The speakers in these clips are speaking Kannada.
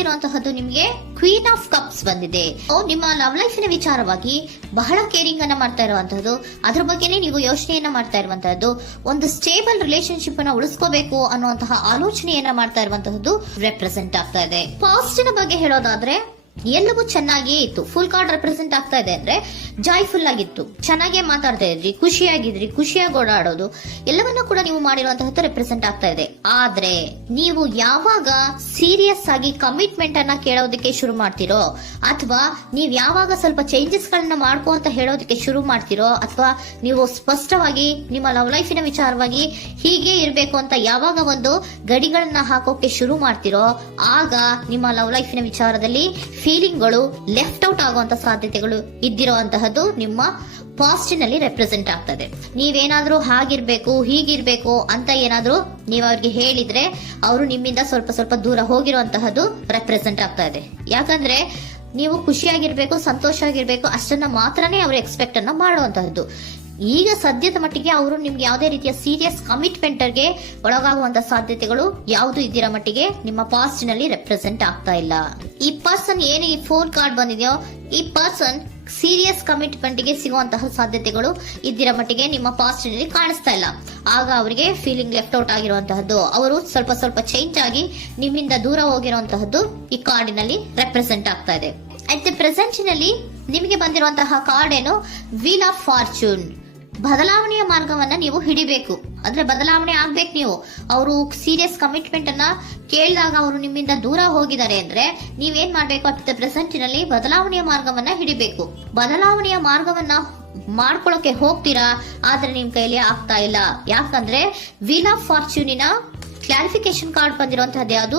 ಬಂದಿರುವಂತಹದ್ದು ನಿಮ್ಗೆ ಕ್ವೀನ್ ಆಫ್ ಕಪ್ಸ್ ಬಂದಿದೆ. ನಿಮ್ಮ ಲವ್ ಲೈಫಿನ ವಿಚಾರವಾಗಿ ಬಹಳ ಕೇರಿಂಗ್ ಅನ್ನ ಮಾಡ್ತಾ ಇರುವಂತಹದ್ದು, ಅದ್ರ ಬಗ್ಗೆನೇ ನೀವು ಯೋಚನೆಯನ್ನ ಮಾಡ್ತಾ ಇರುವಂತಹದ್ದು, ಒಂದು ಸ್ಟೇಬಲ್ ರಿಲೇಶನ್ಶಿಪ್ ಅನ್ನ ಉಳಿಸ್ಕೋಬೇಕು ಅನ್ನುವಂತಹ ಆಲೋಚನೆಯನ್ನ ಮಾಡ್ತಾ ಇರುವಂತಹದ್ದು ರೆಪ್ರೆಸೆಂಟ್ ಆಗ್ತಾ ಇದೆ. ಪಾಸ್ಟಿನ ಬಗ್ಗೆ ಹೇಳೋದಾದ್ರೆ ಎಲ್ಲವೂ ಚೆನ್ನಾಗಿಯೇ ಇತ್ತು. ಫುಲ್ ಕಾರ್ಡ್ ರೆಪ್ರೆಸೆಂಟ್ ಆಗ್ತಾ ಇದೆ ಅಂದ್ರೆ ಜಾಯ್ಫುಲ್ ಆಗಿತ್ತು, ಚೆನ್ನಾಗೇ ಮಾತಾಡ್ತಾ ಇದ್ರಿ, ಖುಷಿಯಾಗಿದ್ರಿ, ಖುಷಿಯಾಗಿ ಓಡಾಡೋದು ಎಲ್ಲವನ್ನೂ ಕೂಡ ನೀವು ಮಾಡಿರುವಂತಹದ್ದು ರೆಪ್ರೆಸೆಂಟ್ ಆಗ್ತಾ ಇದೆ. ಆದ್ರೆ ನೀವು ಯಾವಾಗ ಸೀರಿಯಸ್ ಆಗಿ ಕಮಿಟ್ಮೆಂಟ್ ಅನ್ನ ಕೇಳೋದಕ್ಕೆ ಶುರು ಮಾಡ್ತಿರೋ, ಅಥವಾ ನೀವ್ ಯಾವಾಗ ಸ್ವಲ್ಪ ಚೇಂಜಸ್ ಗಳನ್ನ ಮಾಡ್ಕೋ ಅಂತ ಹೇಳೋದಕ್ಕೆ ಶುರು ಮಾಡ್ತಿರೋ, ಅಥವಾ ನೀವು ಸ್ಪಷ್ಟವಾಗಿ ನಿಮ್ಮ ಲವ್ ಲೈಫಿನ ವಿಚಾರವಾಗಿ ಹೀಗೆ ಇರಬೇಕು ಅಂತ ಯಾವಾಗ ಒಂದು ಗಡಿಗಳನ್ನ ಹಾಕೋಕೆ ಶುರು ಮಾಡ್ತಿರೋ, ಆಗ ನಿಮ್ಮ ಲವ್ ಲೈಫಿನ ವಿಚಾರದಲ್ಲಿ ಫೀಲಿಂಗ್ಗಳು ಲೆಫ್ಟ್ ಔಟ್ ಆಗುವಂತ ಸಾಧ್ಯತೆಗಳು ಇದ್ದಿರುವಂತಹದ್ದು ನಿಮ್ಮ ಪಾಸ್ಟಿನಲ್ಲಿ ರೆಪ್ರೆಸೆಂಟ್ ಆಗ್ತದೆ. ನೀವೇನಾದ್ರೂ ಹಾಗಿರ್ಬೇಕು ಹೀಗಿರ್ಬೇಕು ಅಂತ ಏನಾದ್ರೂ ನೀವು ಅವ್ರಿಗೆ ಹೇಳಿದ್ರೆ ಅವರು ನಿಮ್ಮಿಂದ ಸ್ವಲ್ಪ ಸ್ವಲ್ಪ ದೂರ ಹೋಗಿರುವಂತಹದ್ದು ರೆಪ್ರೆಸೆಂಟ್ ಆಗ್ತಾ ಇದೆ. ಯಾಕಂದ್ರೆ ನೀವು ಖುಷಿಯಾಗಿರ್ಬೇಕು, ಸಂತೋಷ ಆಗಿರ್ಬೇಕು, ಅಷ್ಟನ್ನ ಮಾತ್ರನೇ ಅವರು ಎಕ್ಸ್ಪೆಕ್ಟ್ ಅನ್ನ ಮಾಡುವಂತಹದ್ದು. ಈಗ ಸದ್ಯದ ಮಟ್ಟಿಗೆ ಅವರು ನಿಮ್ಗೆ ಯಾವುದೇ ರೀತಿಯ ಸೀರಿಯಸ್ ಕಮಿಟ್ಮೆಂಟ್ ಗೆ ಒಳಗಾಗುವಂತ ಸಾಧ್ಯತೆಗಳು ಯಾವುದು ಇದ್ದಿರೋ ಮಟ್ಟಿಗೆ ನಿಮ್ಮ ಪಾಸ್ಟ್ ನಲ್ಲಿ ರೆಪ್ರೆಸೆಂಟ್ ಆಗ್ತಾ ಇಲ್ಲ. ಈ ಪರ್ಸನ್ ಏನು ಈ 4 ಕಾರ್ಡ್ ಬಂದಿದೆಯೋ, ಈ ಪರ್ಸನ್ ಸೀರಿಯಸ್ ಕಮಿಟ್ಮೆಂಟ್ ಗೆ ಸಿಗುವಂತಹ ಸಾಧ್ಯತೆಗಳು ಇದ್ದಿರೋ ಮಟ್ಟಿಗೆ ನಿಮ್ಮ ಪಾಸ್ಟ್ ನಲ್ಲಿ ಕಾಣಿಸ್ತಾ ಇಲ್ಲ. ಆಗ ಅವರಿಗೆ ಫೀಲಿಂಗ್ ಲೆಫ್ಟ್ ಔಟ್ ಆಗಿರುವಂತಹದ್ದು, ಅವರು ಸ್ವಲ್ಪ ಸ್ವಲ್ಪ ಚೇಂಜ್ ಆಗಿ ನಿಮ್ಮಿಂದ ದೂರ ಹೋಗಿರುವಂತಹದ್ದು ಈ ಕಾರ್ಡಿನಲ್ಲಿ ರೆಪ್ರೆಸೆಂಟ್ ಆಗ್ತಾ ಇದೆ. ಅಟ್ ದ ಪ್ರೆಸೆಂಟ್ ನಲ್ಲಿ ನಿಮಗೆ ಬಂದಿರುವಂತಹ ಕಾರ್ಡ್ ಏನು, ವೀಲ್ ಆಫ್ ಫಾರ್ಚೂನ್. ಬದಲಾವಣೆಯ ಮಾರ್ಗವನ್ನ ನೀವು ಹಿಡಿಬೇಕು, ಅಂದ್ರೆ ಬದಲಾವಣೆ ಆಗ್ಬೇಕು. ನೀವು ಅವರು ಸೀರಿಯಸ್ ಕಮಿಟ್ಮೆಂಟ್ ಅನ್ನ ಕೇಳಿದಾಗ ಅವರು ನಿಮ್ಮಿಂದ ದೂರ ಹೋಗಿದ್ದಾರೆ ಅಂದ್ರೆ ನೀವೇನ್ ಮಾಡ್ಬೇಕು, ಅಟ್ ದ ಪ್ರೆಸೆಂಟ್ ನಲ್ಲಿ ಬದಲಾವಣೆಯ ಮಾರ್ಗವನ್ನ ಹಿಡಿಬೇಕು. ಬದಲಾವಣೆಯ ಮಾರ್ಗವನ್ನ ಮಾಡ್ಕೊಳ್ಳೋಕೆ ಹೋಗ್ತೀರಾ, ಆದ್ರೆ ನಿಮ್ ಕೈಲಿ ಆಗ್ತಾ ಇಲ್ಲ. ಯಾಕಂದ್ರೆ ವೀಲ್ ಆಫ್ ಫಾರ್ಚೂನಿನ ಕ್ಲಾರಿಫಿಕೇಶನ್ ಕಾರ್ಡ್ ಬಂದಿರುವಂತಹದ್ದು ಯಾವುದು,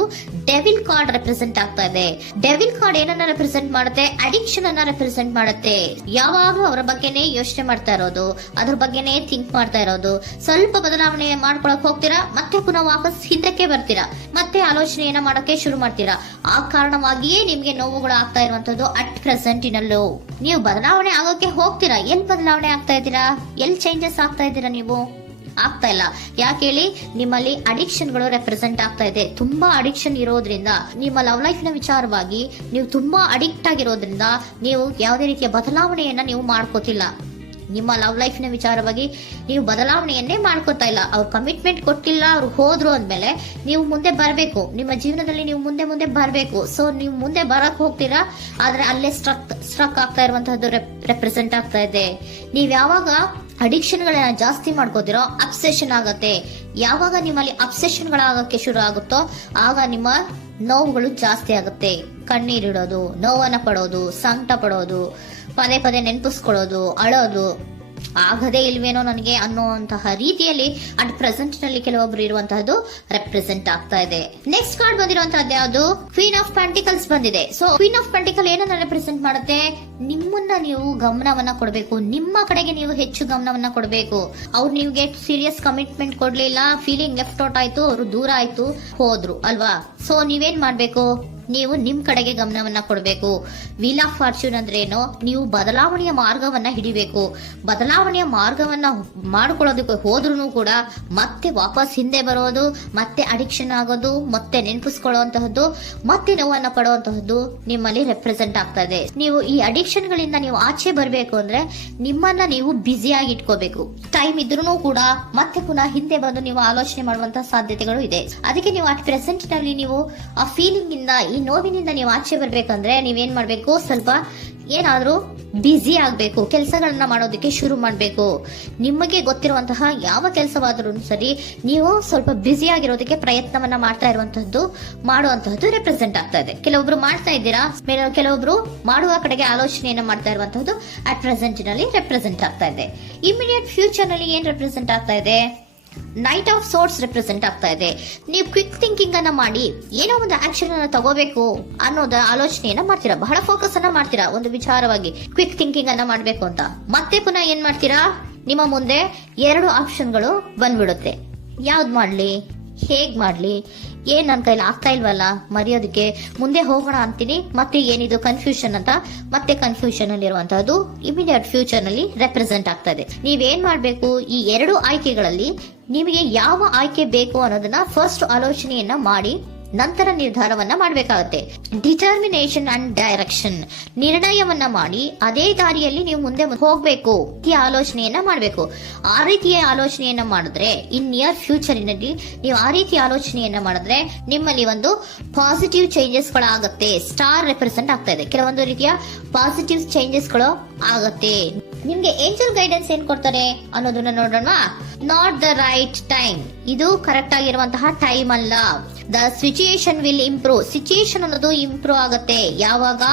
ಡೆವಿಲ್ ಕಾರ್ಡ್ ರೆಪ್ರೆಸೆಂಟ್ ಆಗ್ತಾ ಇದೆ. ಡೆವಿಲ್ ಕಾರ್ಡ್ ಏನನ್ನ ರೆಪ್ರೆಸೆಂಟ್ ಮಾಡುತ್ತೆ, ಅಡಿಕ್ಷನ್ ಅನ್ನ ರೆಪ್ರೆಸೆಂಟ್ ಮಾಡುತ್ತೆ. ಯಾವಾಗ್ಲೂ ಅವರ ಬಗ್ಗೆನೇ ಯೋಚನೆ ಮಾಡ್ತಾ ಇರೋದು, ಅದ್ರ ಬಗ್ಗೆನೇ ಥಿಂಕ್ ಮಾಡ್ತಾ ಇರೋದು. ಸ್ವಲ್ಪ ಬದಲಾವಣೆ ಮಾಡ್ಕೊಳಕ್ ಹೋಗ್ತೀರಾ, ಮತ್ತೆ ಪುನಃ ವಾಪಸ್ ಹಿಂದಕ್ಕೆ ಬರ್ತೀರಾ, ಮತ್ತೆ ಆಲೋಚನೆಯನ್ನ ಮಾಡೋಕೆ ಶುರು ಮಾಡ್ತೀರಾ. ಆ ಕಾರಣವಾಗಿಯೇ ನಿಮ್ಗೆ ನೋವುಗಳು ಆಗ್ತಾ ಇರುವಂತದ್ದು ಅಟ್ ಪ್ರೆಸೆಂಟ್ ನಲ್ಲೂ. ನೀವು ಬದಲಾವಣೆ ಆಗೋಕೆ ಹೋಗ್ತೀರಾ, ಎಲ್ಲಿ ಬದಲಾವಣೆ ಆಗ್ತಾ ಇದ್ದೀರಾ, ಎಲ್ಲಿ ಚೇಂಜಸ್ ಆಗ್ತಾ ಇದ್ದೀರಾ, ನೀವು ಆಗ್ತಾ ಇಲ್ಲ. ಯಾಕೆ ಹೇಳಿ, ನಿಮ್ಮಲ್ಲಿ ಅಡಿಕ್ಷನ್ ಗಳು ರೆಪ್ರೆಸೆಂಟ್ ಆಗ್ತಾ ಇದೆ. ತುಂಬಾ ಅಡಿಕ್ಷನ್ ಇರೋದ್ರಿಂದ, ನಿಮ್ಮ ಲವ್ ಲೈಫ್ ನ ವಿಚಾರವಾಗಿ ನೀವು ತುಂಬಾ ಅಡಿಕ್ಟ್ ಆಗಿರೋದ್ರಿಂದ ನೀವು ಯಾವುದೇ ರೀತಿಯ ಬದಲಾವಣೆಯನ್ನ ನೀವು ಮಾಡ್ಕೋತಿಲ್ಲ. ನಿಮ್ಮ ಲವ್ ಲೈಫ್ ನ ವಿಚಾರವಾಗಿ ನೀವು ಬದಲಾವಣೆಯನ್ನೇ ಮಾಡ್ಕೋತಾ ಇಲ್ಲ. ಅವ್ರು ಕಮಿಟ್ಮೆಂಟ್ ಕೊಟ್ಟಿಲ್ಲ, ಅವ್ರು ಹೋದ್ರು ಅಂದ್ಮೇಲೆ ನೀವು ಮುಂದೆ ಬರಬೇಕು, ನಿಮ್ಮ ಜೀವನದಲ್ಲಿ ನೀವು ಮುಂದೆ ಮುಂದೆ ಬರಬೇಕು. ಸೊ ನೀವು ಮುಂದೆ ಬರಕ್ ಹೋಗ್ತೀರಾ, ಆದ್ರೆ ಅಲ್ಲೇ ಸ್ಟ್ರಕ್ ಆಗ್ತಾ ಇರುವಂತಹದ್ದು ರೆಪ್ರೆಸೆಂಟ್ ಆಗ್ತಾ ಇದೆ. ನೀವ್ ಯಾವಾಗ ಅಡಿಕ್ಷನ್ ಗಳನ್ನ ಜಾಸ್ತಿ ಮಾಡ್ಕೋತಿರೋ, ಅಬ್ಸೆಷನ್ ಆಗತ್ತೆ. ಯಾವಾಗ ನಿಮ್ಮಲ್ಲಿ ಅಬ್ಸೆಷನ್ ಗಳಾಗಕ್ಕೆ ಶುರು ಆಗುತ್ತೋ, ಆಗ ನಿಮ್ಮ ನೋವುಗಳು ಜಾಸ್ತಿ ಆಗುತ್ತೆ. ಕಣ್ಣೀರಿಡೋದು, ನೋವನ್ನ ಪಡೋದು, ಸಂಕಟ ಪಡೋದು, ಪದೇ ಪದೇ ನೆನಪಿಸ್ಕೊಳ್ಳೋದು, ಅಳೋದು, ಆಗದೇ ಇಲ್ವೇನೋ ನನಗೆ ಅನ್ನುವಂತಹ ರೀತಿಯಲ್ಲಿ ಅಟ್ ಪ್ರೆಸೆಂಟ್ ನಲ್ಲಿ ಕೆಲವೊಬ್ರು ಇರುವಂತಹದ್ದು ರೆಪ್ರೆಸೆಂಟ್ ಆಗ್ತಾ ಇದೆ. ನೆಕ್ಸ್ಟ್ ಕಾರ್ಡ್ ಬಂದಿರುವಂತಹದ್ದು ಯಾವುದು, ಕ್ವೀನ್ ಆಫ್ ಪೆಂಟಿಕಲ್ಸ್ ಬಂದಿದೆ. ಸೊ ಕ್ವೀನ್ ಆಫ್ ಪೆಂಟಿಕಲ್ ಏನನ್ನ ರೆಪ್ರೆಸೆಂಟ್ ಮಾಡುತ್ತೆ, ನಿಮ್ಮನ್ನ ನೀವು ಗಮನವನ್ನ ಕೊಡಬೇಕು, ನಿಮ್ಮ ಕಡೆಗೆ ನೀವು ಹೆಚ್ಚು ಗಮನವನ್ನ ಕೊಡಬೇಕು. ಅವ್ರು ನಿಮ್ಗೆ ಸೀರಿಯಸ್ ಕಮಿಟ್ಮೆಂಟ್ ಕೊಡ್ಲಿಲ್ಲ, ಫೀಲಿಂಗ್ ಲೆಫ್ಟ್ ಔಟ್ ಆಯ್ತು, ಅವರು ದೂರ ಆಯ್ತು, ಹೋದ್ರು ಅಲ್ವಾ. ಸೊ ನೀವೇನ್ ಮಾಡ್ಬೇಕು, ನೀವು ನಿಮ್ ಕಡೆಗೆ ಗಮನವನ್ನ ಕೊಡಬೇಕು. ವೀಲ್ ಆಫ್ ಫಾರ್ಚೂನ್ ಅಂದ್ರೆ ಏನು, ನೀವು ಬದಲಾವಣೆಯ ಮಾರ್ಗವನ್ನ ಹಿಡಿಬೇಕು. ಬದಲಾವಣೆಯ ಮಾರ್ಗವನ್ನ ಮಾಡ್ಕೊಳ್ಳೋದಕ್ಕೆ ಹೋದ್ರೂ ಕೂಡ ಮತ್ತೆ ವಾಪಸ್ ಹಿಂದೆ ಬರೋದು, ಮತ್ತೆ ಅಡಿಕ್ಷನ್ ಆಗೋದು, ಮತ್ತೆ ನೆನಪಿಸ್ಕೊಳ್ಳುವಂತಹದ್ದು, ಮತ್ತೆ ನೋವನ್ನ ಪಡುವಂತಹದ್ದು ನಿಮ್ಮಲ್ಲಿ ರೆಪ್ರೆಸೆಂಟ್ ಆಗ್ತಾ ಇದೆ. ನೀವು ಈ ಅಡಿಕ್ಷನ್ ಗಳಿಂದ ನೀವು ಆಚೆ ಬರಬೇಕು ಅಂದ್ರೆ ನಿಮ್ಮನ್ನ ನೀವು ಬ್ಯುಸಿಯಾಗಿ ಇಟ್ಕೋಬೇಕು. ಟೈಮ್ ಇದ್ರೂ ಕೂಡ ಮತ್ತೆ ಪುನಃ ಹಿಂದೆ ಬಂದು ನೀವು ಆಲೋಚನೆ ಮಾಡುವಂತಹ ಸಾಧ್ಯತೆಗಳು ಇದೆ. ಅದಕ್ಕೆ ನೀವು ಅಟ್ ಪ್ರೆಸೆಂಟ್ ನಲ್ಲಿ ನೀವು ಆ ಫೀಲಿಂಗ್ ಇಂದ, ಈ ನೋವಿನಿಂದ ನೀವು ಆಚೆ ಬರ್ಬೇಕಂದ್ರೆ ನೀವೇನ್ ಮಾಡ್ಬೇಕು, ಸ್ವಲ್ಪ ಏನಾದ್ರೂ ಬ್ಯುಸಿ ಆಗ್ಬೇಕು, ಕೆಲಸಗಳನ್ನ ಮಾಡೋದಕ್ಕೆ ಶುರು ಮಾಡ್ಬೇಕು. ನಿಮಗೆ ಗೊತ್ತಿರುವಂತಹ ಯಾವ ಕೆಲಸವಾದ್ರೂ ಸರಿ, ನೀವು ಸ್ವಲ್ಪ ಬ್ಯುಸಿ ಆಗಿರೋದಕ್ಕೆ ಪ್ರಯತ್ನವನ್ನ ಮಾಡ್ತಾ ಇರುವಂತಹದ್ದು, ಮಾಡುವಂತಹದ್ದು ರೆಪ್ರೆಸೆಂಟ್ ಆಗ್ತಾ ಇದೆ. ಕೆಲವೊಬ್ರು ಮಾಡ್ತಾ ಇದ್ದೀರಾ, ಕೆಲವೊಬ್ರು ಮಾಡುವ ಕಡೆಗೆ ಆಲೋಚನೆಯನ್ನ ಮಾಡ್ತಾ ಇರುವಂತಹದ್ದು ಅಟ್ ಪ್ರೆಸೆಂಟ್ ನಲ್ಲಿ ರೆಪ್ರೆಸೆಂಟ್ ಆಗ್ತಾ ಇದೆ. ಇಮಿಡಿಯೇಟ್ ಫ್ಯೂಚರ್ ನಲ್ಲಿ ಏನ್ ರೆಪ್ರೆಸೆಂಟ್ ಆಗ್ತಾ ಇದೆ, ನೈಟ್ ಆಫ್ ಸೋರ್ಟ್ಸ್ ರೆಪ್ರೆಸೆಂಟ್ ಆಗ್ತಾ ಇದೆ. ನೀವು ಕ್ವಿಕ್ ಥಿಂಕಿಂಗ್ ಅನ್ನ ಮಾಡಿ ಏನೋ ಒಂದು ಆಕ್ಷನ್ ಅನ್ನ ತಗೋಬೇಕು ಅನ್ನೋದ ಆಲೋಚನೆಯನ್ನ ಮಾಡ್ತೀರಾ, ಬಹಳ ಫೋಕಸ್ ಅನ್ನ ಮಾಡ್ತೀರಾ ಒಂದು ವಿಚಾರವಾಗಿ, ಕ್ವಿಕ್ ಥಿಂಕಿಂಗ್ ಅನ್ನ ಮಾಡ್ಬೇಕು ಅಂತ. ಮತ್ತೆ ಪುನಃ ಏನ್ ಮಾಡ್ತೀರಾ, ನಿಮ್ಮ ಮುಂದೆ 2 ಆಪ್ಷನ್ಗಳು ಬಂದ್ಬಿಡುತ್ತೆ. ಯಾವ್ದು ಮಾಡ್ಲಿ, ಹೇಗ್ ಮಾಡ್ಲಿ, ಏನ್ ನನ್ನ ಕೈಲಿ ಆಗ್ತಾ ಇಲ್ವಲ್ಲ ಮರೆಯೋದಕ್ಕೆ, ಮುಂದೆ ಹೋಗೋಣ ಅಂತೀನಿ, ಮತ್ತೆ ಏನಿದು ಕನ್ಫ್ಯೂಷನ್ ಅಂತ, ಮತ್ತೆ ಕನ್ಫ್ಯೂಷನ್ ಅಲ್ಲಿ ಇರುವಂತಹದ್ದು ಇಮಿಡಿಯೇಟ್ ಫ್ಯೂಚರ್ ನಲ್ಲಿ ರೆಪ್ರೆಸೆಂಟ್ ಆಗ್ತಾ ಇದೆ. ನೀವೇನ್ ಮಾಡ್ಬೇಕು, ಈ 2 ಆಯ್ಕೆಗಳಲ್ಲಿ ನಿಮಗೆ ಯಾವ ಆಯ್ಕೆ ಬೇಕು ಅನ್ನೋದನ್ನ ಫಸ್ಟ್ ಆಲೋಚನೆಯನ್ನ ಮಾಡಿ ನಂತರ ನಿರ್ಧಾರವನ್ನ ಮಾಡಬೇಕಾಗುತ್ತೆ. ಡಿಟರ್ಮಿನೇಷನ್ ಅಂಡ್ ಡೈರೆಕ್ಷನ್, ನಿರ್ಣಯವನ್ನ ಮಾಡಿ ಅದೇ ದಾರಿಯಲ್ಲಿ ನೀವು ಮುಂದೆ ಹೋಗ್ಬೇಕು ಈ ಆಲೋಚನೆಯನ್ನ ಮಾಡಬೇಕು. ಆ ರೀತಿಯ ಆಲೋಚನೆಯನ್ನ ಮಾಡಿದ್ರೆ ಇನ್ ನಿಯರ್ ಫ್ಯೂಚರಿನಲ್ಲಿ ನೀವು ಆ ರೀತಿ ಆಲೋಚನೆಯನ್ನ ಮಾಡಿದ್ರೆ ನಿಮ್ಮಲ್ಲಿ ಒಂದು ಪಾಸಿಟಿವ್ ಚೇಂಜಸ್ ಗಳಾಗುತ್ತೆ. ಸ್ಟಾರ್ ರೆಪ್ರೆಸೆಂಟ್ ಆಗ್ತಾ ಇದೆ, ಕೆಲವೊಂದು ರೀತಿಯ ಪಾಸಿಟಿವ್ ಚೇಂಜಸ್ ಗಳು ಆಗತ್ತೆ. ನಿಮ್ಗೆ ಏಂಜಲ್ ಗೈಡೆನ್ಸ್ ಏನ್ ಕೊಡ್ತಾರೆ ಅನ್ನೋದನ್ನ ನೋಡೋಣ. ನಾಟ್ ದ ರೈಟ್ ಟೈಮ್, ಇದು ಕರೆಕ್ಟ್ ಆಗಿರುವಂತಹ ಟೈಮ್ ಅಲ್ಲ. The situation will improve, situation ಅನ್ನೋದು ಇಂಪ್ರೂವ್ ಆಗುತ್ತೆ ಯಾವಾಗ,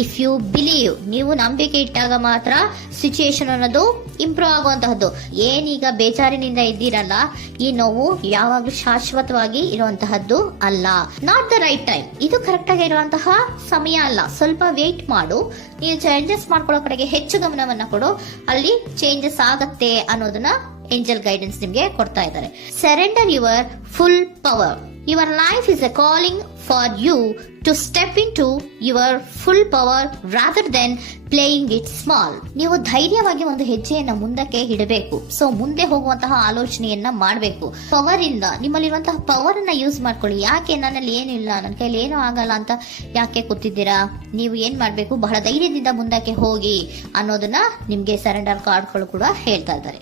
ಇಫ್ ಯು ಬಿಲೀವ್, ನೀವು ನಂಬಿಕೆ ಇಟ್ಟಾಗ ಮಾತ್ರ ಸಿಚುಯೇಷನ್ ಅನ್ನೋದು ಇಂಪ್ರೂವ್ ಆಗುವಂತಹದ್ದು. ಏನೀಗ ಬೇಜಾರಿನಿಂದ ಇದ್ದೀರಲ್ಲ, ಈ ನೋವು ಯಾವಾಗ್ಲೂ ಶಾಶ್ವತವಾಗಿ ಇರುವಂತಹದ್ದು ಅಲ್ಲ. ನಾಟ್ ದ ರೈಟ್ ಟೈಮ್, ಇದು ಕರೆಕ್ಟ್ ಆಗಿರುವಂತಹ ಸಮಯ ಅಲ್ಲ, ಸ್ವಲ್ಪ ವೇಟ್ ಮಾಡು, ನೀವು ಚೇಂಜಸ್ ಮಾಡ್ಕೊಳ್ಳೋ ಕಡೆಗೆ ಹೆಚ್ಚು ಗಮನವನ್ನ ಕೊಡು, ಅಲ್ಲಿ ಚೇಂಜಸ್ ಆಗತ್ತೆ ಅನ್ನೋದನ್ನ ಏಂಜಲ್ ಗೈಡೆನ್ಸ್ ನಿಮ್ಗೆ ಕೊಡ್ತಾ ಇದ್ದಾರೆ. Surrender your full power. Your life is a calling for you to step into your full power rather than playing it small. ನೀವು ಧೈರ್ಯವಾಗಿ ಒಂದು ಹೆಜ್ಜೆಯನ್ನ ಮುಂದಕ್ಕೆ ಇಡಬೇಕು. ಸೊ ಮುಂದೆ ಹೋಗುವಂತಹ ಆಲೋಚನೆಯನ್ನ ಮಾಡಬೇಕು. ಪವರ್ ಇಂದ, ನಿಮ್ಮಲ್ಲಿರುವಂತಹ ಪವರ್ ಅನ್ನ ಯೂಸ್ ಮಾಡ್ಕೊಳ್ಳಿ. ಯಾಕೆ ನನ್ನಲ್ಲಿ ಏನಿಲ್ಲ, ನನ್ನ ಕೈಲಿ ಏನೂ ಆಗಲ್ಲ ಅಂತ ಯಾಕೆ ಕೂತಿದ್ದೀರಾ? ನೀವು ಏನ್ ಮಾಡ್ಬೇಕು, ಬಹಳ ಧೈರ್ಯದಿಂದ ಮುಂದಕ್ಕೆ ಹೋಗಿ ಅನ್ನೋದನ್ನ ನಿಮ್ಗೆ ಸರೆಂಡರ್ ಕಾರ್ಡ್ಗಳು ಕೂಡ ಹೇಳ್ತಾ ಇದ್ದಾರೆ.